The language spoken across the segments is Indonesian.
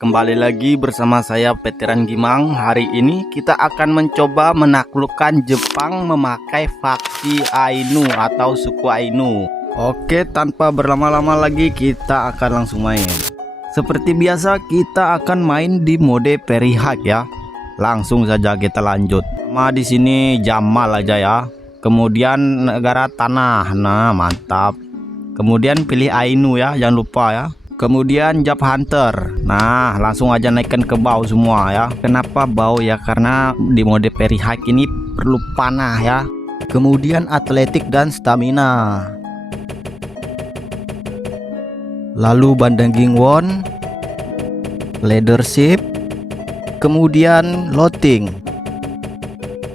kembali lagi bersama saya Veteran Gimang. Hari ini kita akan mencoba menaklukkan Jepang memakai faksi Ainu atau suku Ainu. Oke, tanpa berlama-lama lagi kita akan langsung main. Seperti biasa kita akan main di mode Perihak ya. Langsung saja kita lanjut. Sama di sini Jamal aja ya. Kemudian negara tanah. Nah, mantap. Kemudian pilih Ainu ya, jangan lupa ya. Kemudian Jap Hunter. Nah, langsung aja naikkan ke bau semua ya. Kenapa bau ya? Karena di mode Perihak ini perlu panah ya. Kemudian atletik dan stamina. Lalu Bandang Won, leadership, kemudian loading.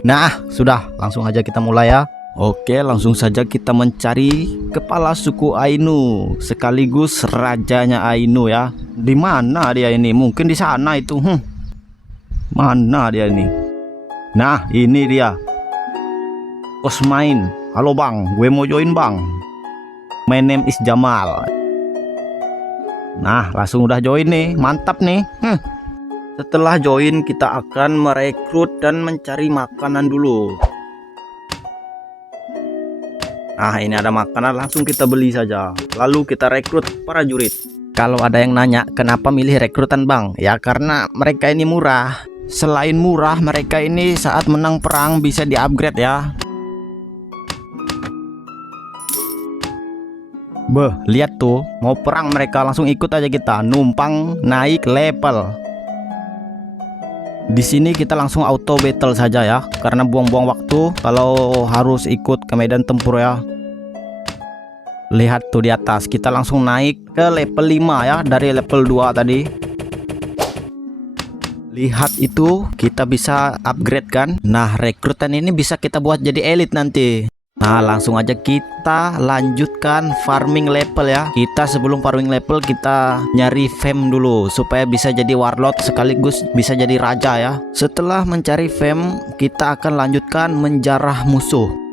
Nah, sudah, langsung aja kita mulai ya. Oke, langsung saja kita mencari kepala suku Ainu sekaligus rajanya Ainu ya. Di mana dia ini? Mungkin di sana itu. Mana dia ini? Nah, ini dia. Osmain. Halo bang, gue mau join bang. My name is Jamal. Nah, langsung udah join nih. Mantap nih. Setelah join kita akan merekrut dan mencari makanan dulu. Nah, ini ada makanan, langsung kita beli saja. Lalu kita rekrut para prajurit. Kalau ada yang nanya kenapa milih rekrutan bang, ya karena mereka ini murah. Selain murah, mereka ini saat menang perang bisa di-upgrade ya. Beh, lihat tuh, mau perang mereka langsung ikut aja kita, numpang naik level. Di sini kita langsung auto battle saja ya, karena buang-buang waktu kalau harus ikut ke medan tempur ya. Lihat tuh di atas, kita langsung naik ke level 5 ya, dari level 2 tadi. Lihat itu, kita bisa upgrade kan. Nah, rekrutan ini bisa kita buat jadi elite nanti. Nah, langsung aja kita lanjutkan farming level ya. Kita sebelum farming level kita nyari fame dulu supaya bisa jadi warlord sekaligus bisa jadi raja ya. Setelah mencari fame, kita akan lanjutkan menjarah musuh.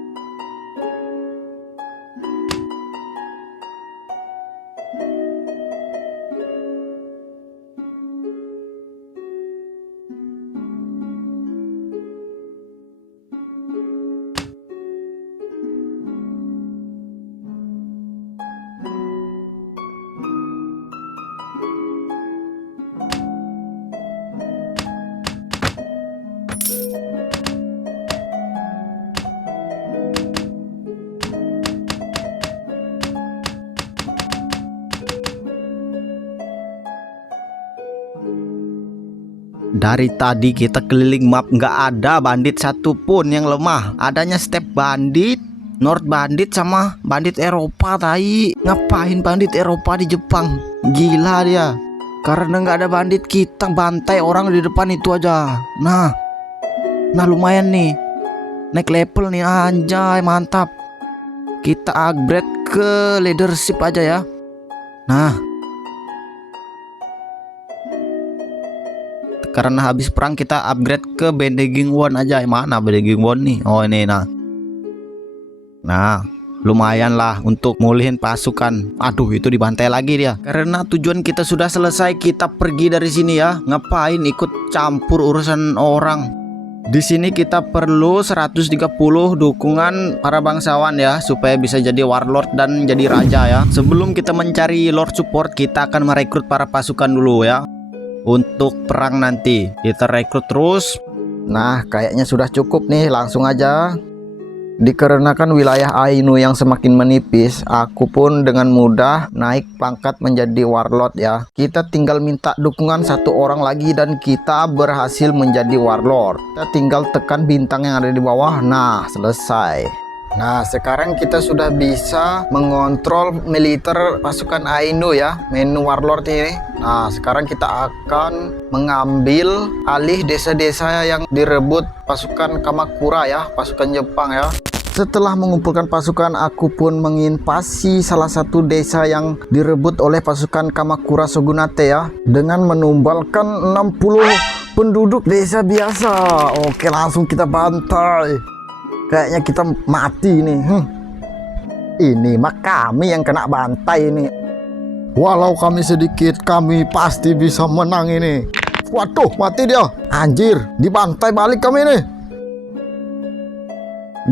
Dari tadi kita keliling map nggak ada bandit satupun yang lemah. Adanya step bandit, North bandit sama bandit Eropa tai. Ngapain bandit Eropa di Jepang? Gila dia. Karena nggak ada bandit kita bantai orang di depan itu aja. Nah lumayan nih. Naik level nih anjay, mantap. Kita upgrade ke leadership aja ya. Nah, karena habis perang kita upgrade ke Bandang Won aja. Mana Bandang Won nih? Oh ini nah lumayan lah untuk mulihin pasukan. Aduh, itu dibantai lagi dia. Karena tujuan kita sudah selesai, kita pergi dari sini ya. Ngapain ikut campur urusan orang? Di sini kita perlu 130 dukungan para bangsawan ya, supaya bisa jadi warlord dan jadi raja ya. Sebelum kita mencari lord support, kita akan merekrut para pasukan dulu ya. Untuk perang nanti kita rekrut terus. Nah, kayaknya sudah cukup nih, langsung aja. Dikarenakan wilayah Ainu yang semakin menipis, aku pun dengan mudah naik pangkat menjadi warlord ya. Kita tinggal minta dukungan satu orang lagi dan kita berhasil menjadi warlord. Kita tinggal tekan bintang yang ada di bawah. Nah, selesai. Nah, sekarang kita sudah bisa mengontrol militer pasukan Ainu ya, menu warlord ini. Nah, sekarang kita akan mengambil alih desa-desa yang direbut pasukan Kamakura ya, pasukan Jepang ya. Setelah mengumpulkan pasukan, aku pun menginvasi salah satu desa yang direbut oleh pasukan Kamakura Shogunate ya, dengan menumbalkan 60 penduduk desa biasa. Oke, langsung kita bantai. Kayaknya kita mati nih. Ini mah kami yang kena bantai ini. Walau kami sedikit, kami pasti bisa menang ini. Waduh, mati dia. Anjir, dibantai balik kami nih.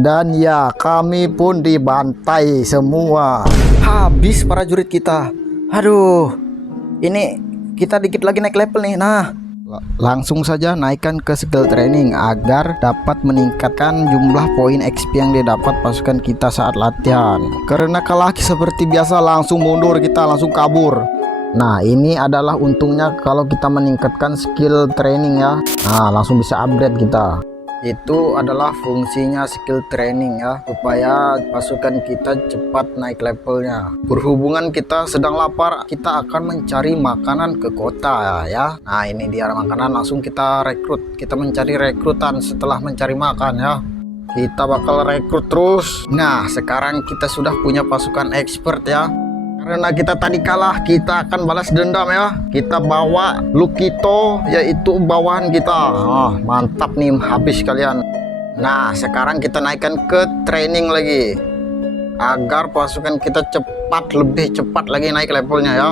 Dan ya, kami pun dibantai semua. Habis prajurit kita. Aduh, ini kita dikit lagi naik level nih. Nah, langsung saja naikkan ke skill training agar dapat meningkatkan jumlah poin XP yang didapat pasukan kita saat latihan. Karena kalah seperti biasa langsung mundur, kita langsung kabur. Nah, ini adalah untungnya kalau kita meningkatkan skill training ya. Nah, langsung bisa upgrade kita. Itu adalah fungsinya skill training ya, supaya pasukan kita cepat naik levelnya. Berhubungan kita sedang lapar, kita akan mencari makanan ke kota ya. Nah, ini dia makanan, langsung kita rekrut. Kita mencari rekrutan setelah mencari makan ya. Kita bakal rekrut terus. Nah, sekarang kita sudah punya pasukan expert ya. Karena kita tadi kalah, kita akan balas dendam ya. Kita bawa Lukito, yaitu bawahan kita. Mantap nih, habis kalian. Nah, sekarang kita naikkan ke training lagi, agar pasukan kita lebih cepat lagi naik levelnya ya.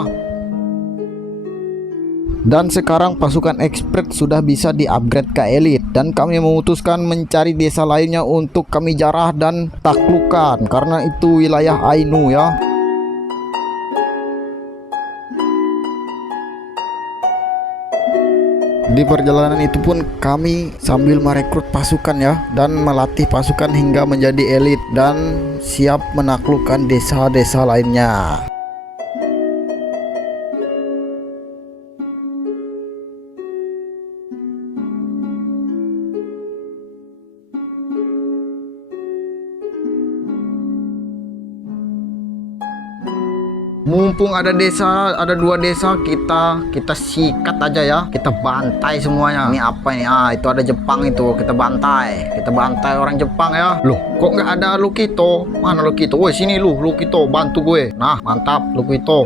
Dan sekarang pasukan expert sudah bisa di-upgrade ke elite. Dan kami memutuskan mencari desa lainnya untuk kami jarah dan taklukkan, karena itu wilayah Ainu ya. Di perjalanan itu pun kami sambil merekrut pasukan ya, dan melatih pasukan hingga menjadi elit dan siap menaklukkan desa-desa lainnya. Mumpung ada dua desa, kita sikat aja ya, kita bantai semuanya. Ini apa ini? Itu ada Jepang, itu kita bantai orang Jepang ya. Loh, kok nggak ada Lukito? Mana Lukito? Woi, sini Lukito, bantu gue. Nah, mantap Lukito.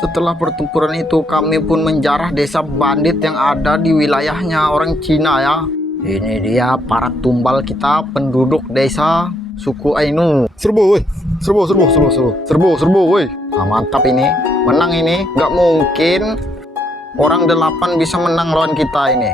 Setelah pertempuran itu, kami pun menjarah desa bandit yang ada di wilayahnya orang Cina ya. Ini dia para tumbal kita, penduduk desa suku Ainu. Serbu woi, serbu woi. Nah, mantap ini, menang ini. Nggak mungkin orang 8 bisa menang lawan kita ini.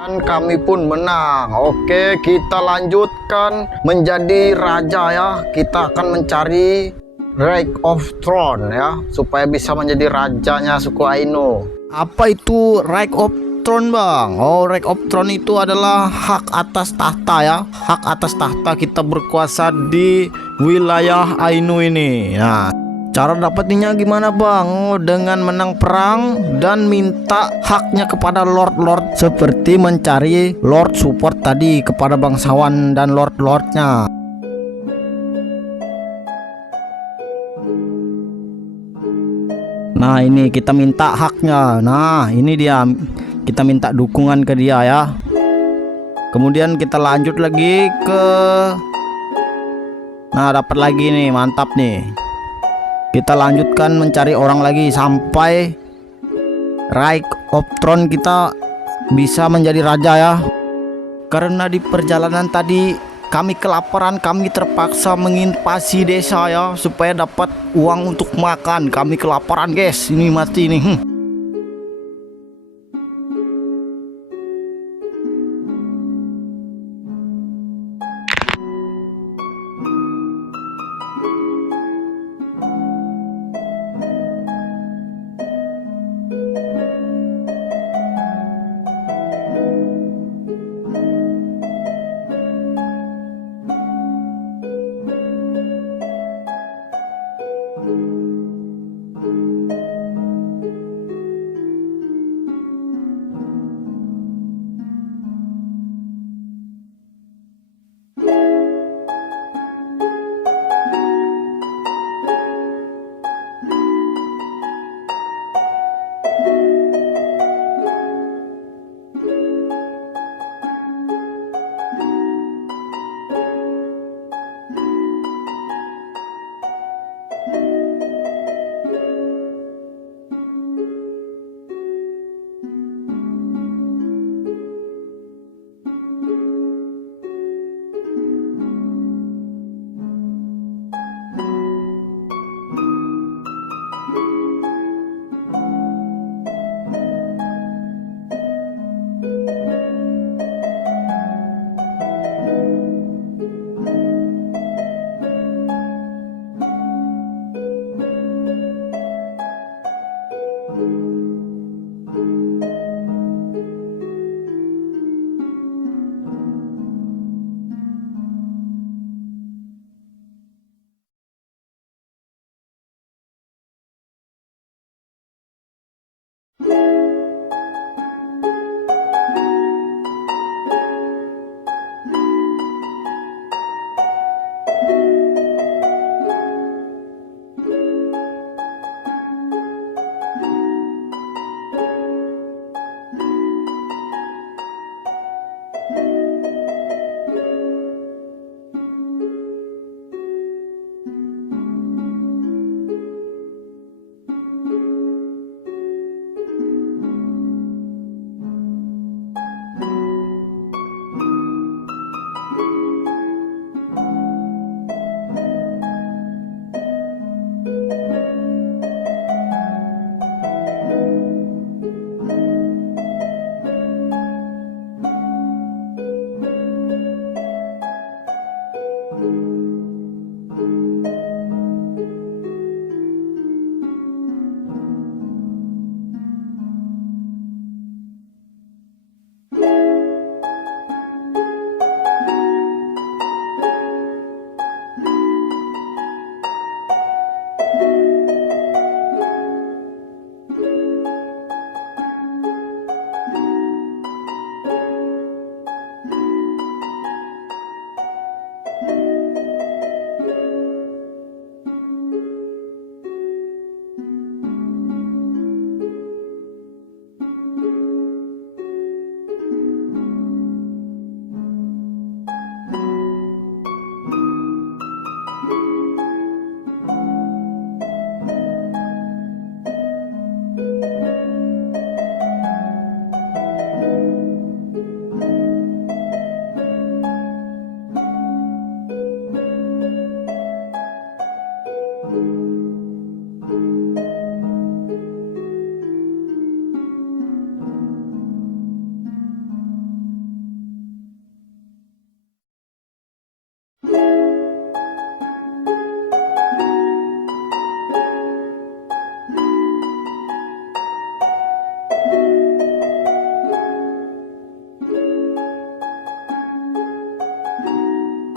Dan kami pun menang. Oke, kita lanjutkan menjadi raja ya. Kita akan mencari Right of Throne ya, supaya bisa menjadi rajanya suku Ainu. Apa itu Right of Throne, Bang? Oh, Right of Throne itu adalah hak atas tahta ya. Hak atas tahta kita berkuasa di wilayah Ainu ini. Nah, cara dapetinnya gimana, Bang? Oh, dengan menang perang dan minta haknya kepada lord-lord, seperti mencari lord support tadi kepada bangsawan dan lord-lordnya. Nah, ini kita minta haknya. Nah, ini dia, kita minta dukungan ke dia ya. Kemudian kita lanjut lagi ke, nah, dapat lagi nih, mantap nih. Kita lanjutkan mencari orang lagi sampai Right of Throne kita bisa menjadi raja ya. Karena di perjalanan tadi kami kelaparan, kami terpaksa menginvasi desa ya, supaya dapat uang untuk makan. Kami kelaparan guys, ini mati nih.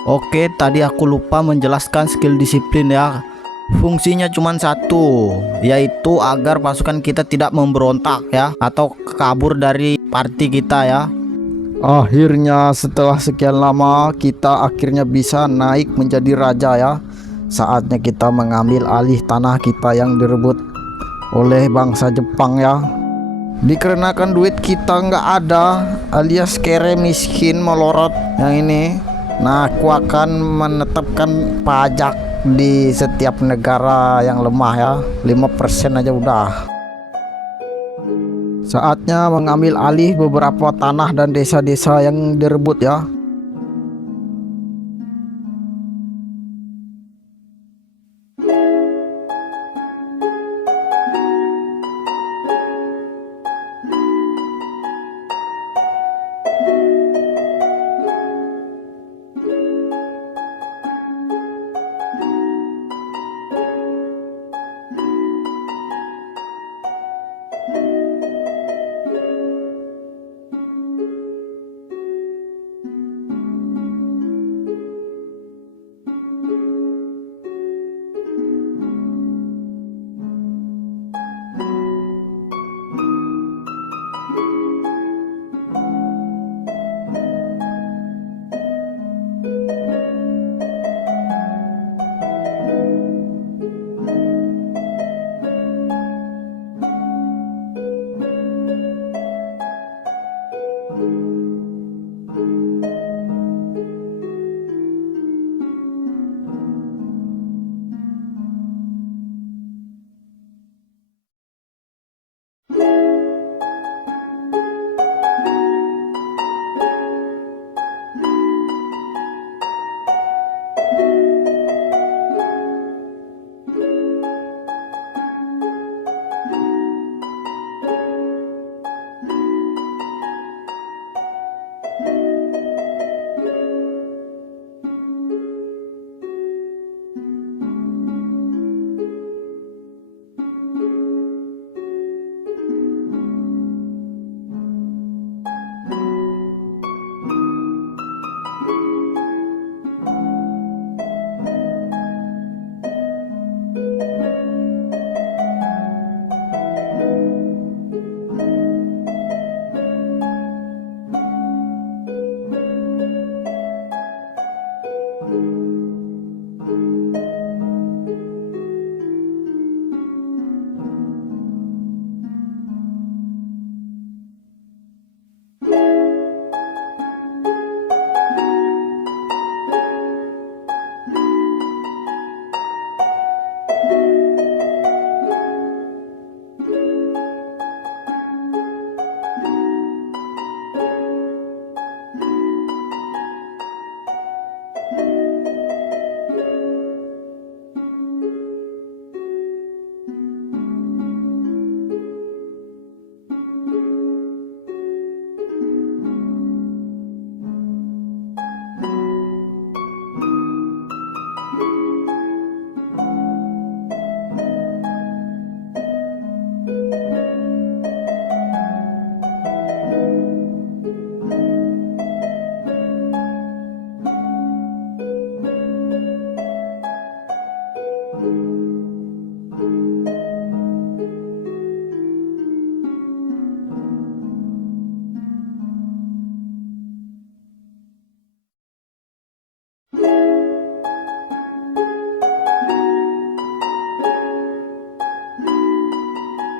Oke, tadi aku lupa menjelaskan skill disiplin ya. Fungsinya cuma satu, yaitu agar pasukan kita tidak memberontak ya, atau kabur dari party kita ya. Akhirnya setelah sekian lama kita akhirnya bisa naik menjadi raja ya. Saatnya kita mengambil alih tanah kita yang direbut oleh bangsa Jepang ya. Dikarenakan duit kita nggak ada, alias kere miskin melorot yang ini, nah aku akan menetapkan pajak di setiap negara yang lemah ya. 5% aja udah. Saatnya mengambil alih beberapa tanah dan desa-desa yang direbut ya.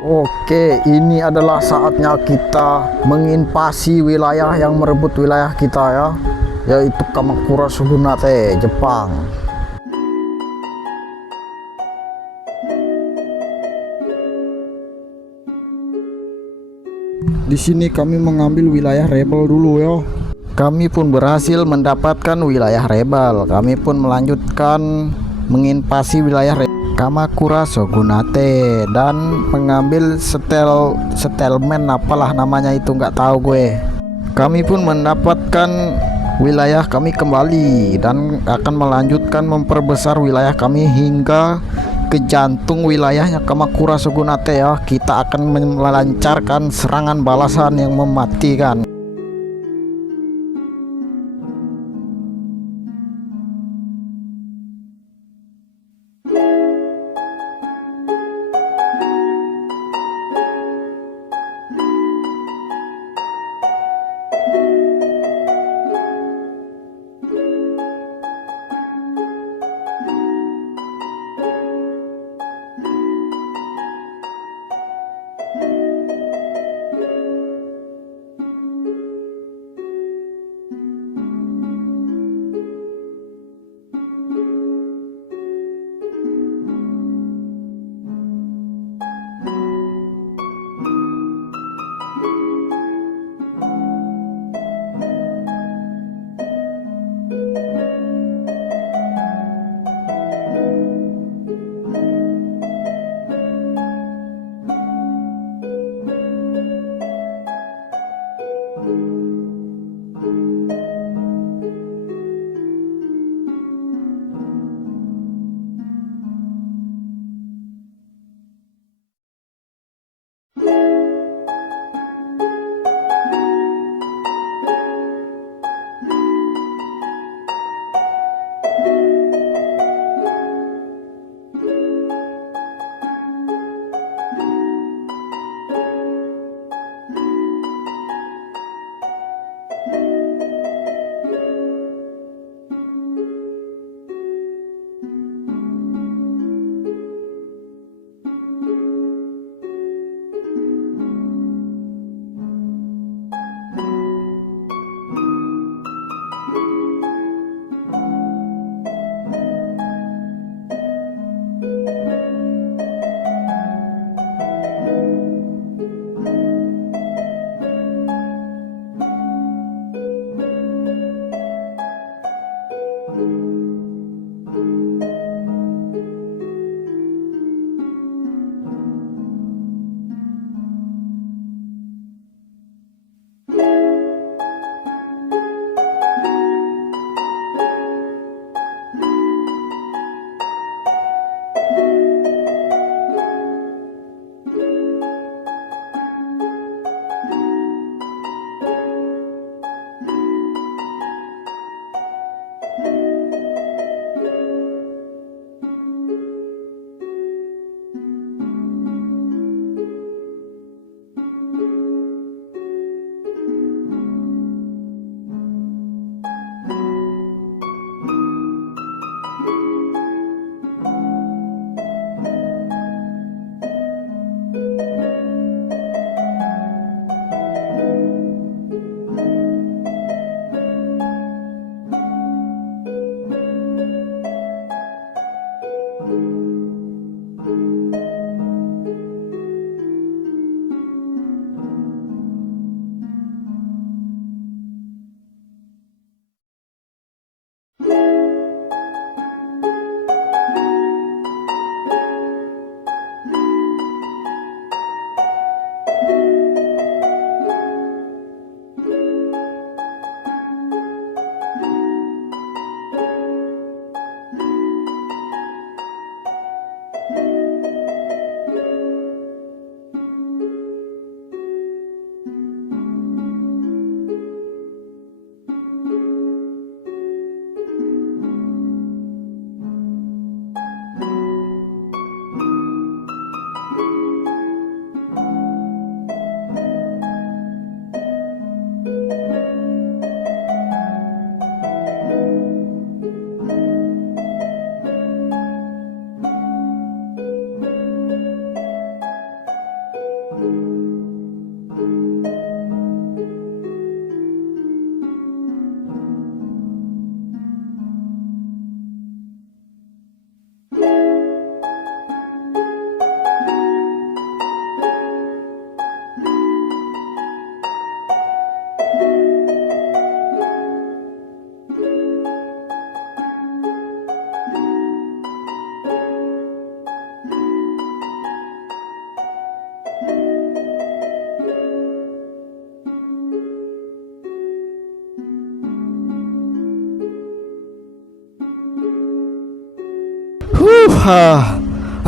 Oke, ini adalah saatnya kita menginvasi wilayah yang merebut wilayah kita ya, yaitu Kamakura Shogunate, Jepang. Di sini kami mengambil wilayah rebel dulu ya. Kami pun berhasil mendapatkan wilayah rebel. Kami pun melanjutkan menginvasi wilayah Kamakura Shogunate dan mengambil settlement apalah namanya itu, nggak tahu gue. Kami pun mendapatkan wilayah kami kembali dan akan melanjutkan memperbesar wilayah kami hingga ke jantung wilayahnya Kamakura Shogunate ya. Kita akan melancarkan serangan balasan yang mematikan.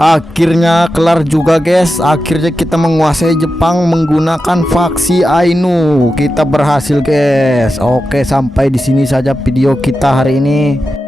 Akhirnya kelar juga guys. Akhirnya kita menguasai Jepang menggunakan faksi Ainu. Kita berhasil guys. Oke, sampai di sini saja video kita hari ini.